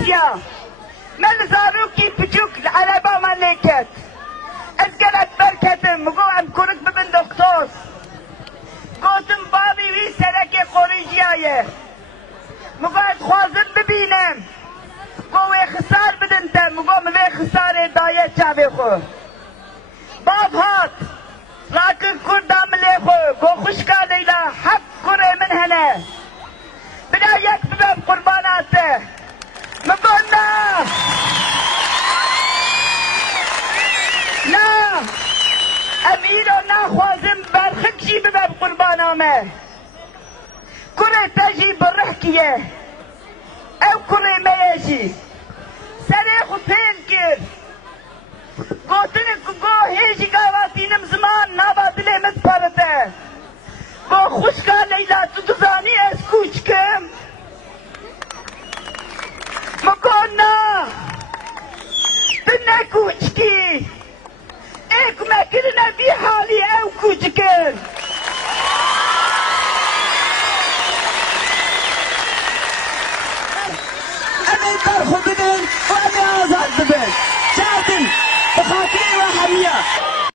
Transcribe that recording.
روسيا من زاروكي بجوك على باما نكت اسقلت بركتم مقو ام كورك ببن دكتوس قوتم بابي وي سرك خوريجيايه مقو اتخوازم ببينم قوي خسار بدنتم مقو موي خسار دايه چاوي خو باب هات لكن كردام ليخو قو خشكا ليلا حق كره من هنا بدا يك ببب قرباناته مقولنا لا اميرو ناخوازم برخدشي ببب قربانامه كره تجي برحكيه او كره ميجي سريخو تنكر قوتنك قو هيجي قواتينم زمان نابادلي متبارته قو خوشكا ليلا تدزاني اسكوچكم مقولنا تنا كوچكي ايك ما كلنا في حالي او كوچكن امي برخو بدن وامي آزاد ببن شاهدن بخاطري وحمية